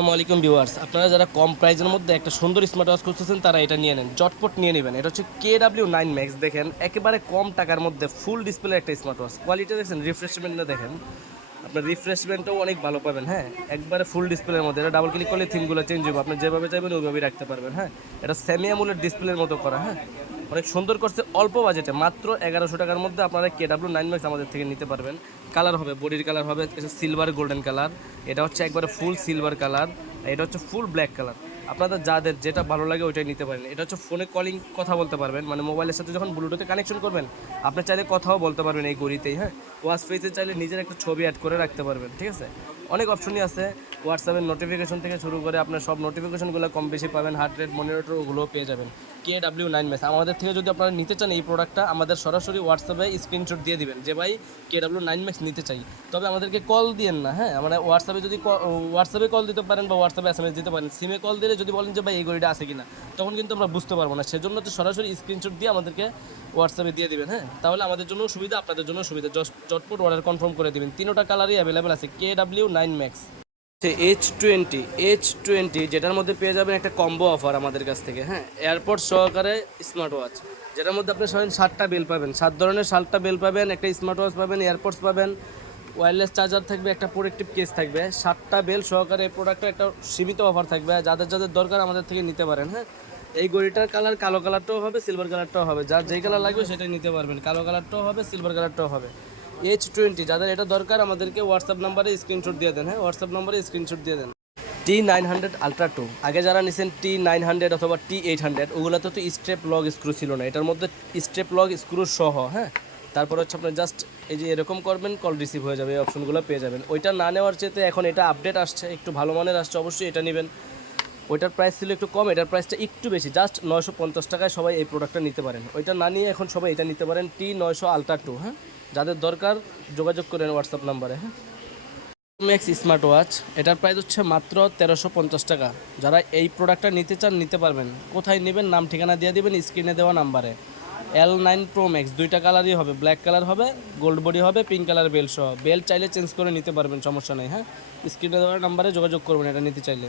আসসালামু আলাইকুম ভিউয়ার্স, আপনারা যারা কম প্রাইসের মধ্যে একটা সুন্দর স্মার্ট ওয়াচ খুঁজতেছেন তারা এটা নিয়ে নেন, চটপট নিয়ে নেবেন। এটা হচ্ছে KW9 Max। দেখেন একেবারে কম টাকার মধ্যে ফুল ডিসপ্লে একটা স্মার্ট ওয়াচ। কোয়ালিটি দেখেন, রিফ্রেশমেন্টটা দেখেন, আপনার রিফ্রেশমেন্টটাও অনেক ভালো পাবেন। হ্যাঁ, একবারে ফুল ডিসপ্লের মধ্যে। এটা ডাবল ক্লিক করলে থিমগুলো চেঞ্জ হবে, আপনি যেভাবে চাইবেন ওইভাবেই রাখতে পারবেন। হ্যাঁ, এটা সেমি অ্যামোলেড ডিসপ্লের মতো করা। হ্যাঁ, অনেক সুন্দর করছে, অল্প বাজেটে মাত্র 1100 টাকার মধ্যে আপনারা KW9 Max আমাদের থেকে নিতে পারবেন। কালার হবে, বডির কালার হবে সিলভার গোল্ডেন কালার, এটা হচ্ছে একবারে ফুল সিলভার কালার, এটা হচ্ছে ফুল ব্ল্যাক কালার। আপনাদের যাদের যেটা ভালো লাগে ওইটাই নিতে পারেন। এটা হচ্ছে ফোনে কলিং কথা বলতে পারবেন, মানে মোবাইলের সাথে যখন ব্লুটুথে কানেকশন করবেন আপনি চাইলে কথাও বলতে পারবেন এই ঘড়িতেই। হ্যাঁ, ওয়াচ ফেসে চাইলে নিজের একটা ছবি অ্যাড করে রাখতে পারবেন। ঠিক আছে, অনেক অপশনই আছে। হোয়াটসঅ্যাপের নোটিফিকেশন থেকে শুরু করে আপনার সব নোটিফিকেশনগুলো কম বেশি পাবেন, হার্ট রেট মনিটর ওগুলোও পেয়ে যাবেন। KW9 Max আমাদের থেকে যদি আপনারা নিতে চান এই প্রোডাক্টটা, আমাদের সরাসরি হোয়াটসঅ্যাপে স্ক্রিনশট দিয়ে দিবেন যে ভাই KW9 Max নিতে চাই। তবে আমাদেরকে কল দিয়েন না। হ্যাঁ, মানে হোয়াটসঅ্যাপে যদি হোয়াটসঅ্যাপে কল দিতে পারেন বা হোয়াটসঅ্যাপে SMS দিতে পারেন। সিমে কল দিলে যদি বলেন যে ভাই এই ঘড়িটা আছে কিনা, তখন কিন্তু আমরা বুঝতে পারবো না। সেজন্য তো সরাসরি স্ক্রিনশট দিয়ে আমাদেরকে হোয়াটসঅ্যাপে দিয়ে দিবেন। হ্যাঁ, তাহলে আমাদের জন্য সুবিধা, আপনাদের জন্য সুবিধা। চটপট অর্ডার কনফার্ম করে দিবেন। তিনোটা কালারই অ্যাভেলেবেল আছে KW9 Max। H20 যেটার মধ্যে পেয়ে যাবেন একটা কম্বো অফার আমাদের কাছ থেকে। হ্যাঁ, এয়ারপোর্ট সহকারে স্মার্ট ওয়াচ, যেটার মধ্যে আপনি সবাই 7টা বেল পাবেন, 7 ধরনের 7টা বেল পাবেন, একটা স্মার্ট ওয়াচ পাবেন, এয়ারপোর্টস পাবেন, ওয়্যারলেস চার্জার থাকবে, একটা প্রোটেক্টিভ কেস থাকবে। 7টা বেল সহকারে এই প্রোডাক্টটা একটা সীমিত অফার থাকবে। যাদের যাদের দরকার আমাদের থেকে নিতে পারেন। হ্যাঁ, এই ঘড়িটার কালার কালো কালারটাও হবে, সিলভার কালারটাও হবে, যার যেই কালার লাগবে সেটাই নিতে পারবেন। কালো কালারটাও হবে, সিলভার কালারটাও হবে। H20 যাদের এটা দরকার আমাদেরকে হোয়াটসঅ্যাপ নাম্বারে স্ক্রিনশট দিয়ে দেন। হ্যাঁ, হোয়াটসঅ্যাপ নাম্বারে স্ক্রিনশট দিয়ে দেন। T900 Ultra 2, আগে যারা নিছেন T900 অথবা T800, ওগুলোতে তো স্ট্রেপ লগ স্ক্রু ছিল না, এটার মধ্যে স্ট্রেপ লগ স্ক্রু সহ। হ্যাঁ, তারপর হচ্ছে আপনার জাস্ট এই যে এরকম করবেন, কল রিসিভ হয়ে যাবে, এই অপশনগুলো পেয়ে যাবেন। ওইটা না নেওয়ার চেয়ে এখন এটা আপডেট আসছে, একটু ভালো মানের আসছে, অবশ্যই এটা নেবেন। ওইটার প্রাইস ছিল একটু কম, এটার প্রাইসটা একটু বেশি, জাস্ট 950 টাকায় সবাই এই প্রোডাক্টটা নিতে পারেন। ওইটা না নিয়ে এখন সবাই এটা নিতে পারেন, T900 Ultra 2। হ্যাঁ, যাদের দরকার যোগাযোগ করেন হোয়াটসঅ্যাপ নাম্বারে। হ্যাঁ, ম্যাক্স স্মার্ট ওয়াচ, এটার প্রাইস হচ্ছে মাত্র 1350 টাকা। যারা এই প্রোডাক্টটা নিতে চান নিতে পারবেন। কোথায় নেবেন নাম ঠিকানা দিয়ে দিবেন স্ক্রিনে দেওয়া নাম্বারে। L9 Pro Max, দুইটা কালারই হবে, ব্ল্যাক কালার হবে, গোল্ড বডি হবে, পিঙ্ক কালার বেল সহ। বেল চাইলে চেঞ্জ করে নিতে পারবেন, সমস্যা নেই। হ্যাঁ, স্ক্রিনে দেওয়া নাম্বারে যোগাযোগ করবেন এটা নিতে চাইলে।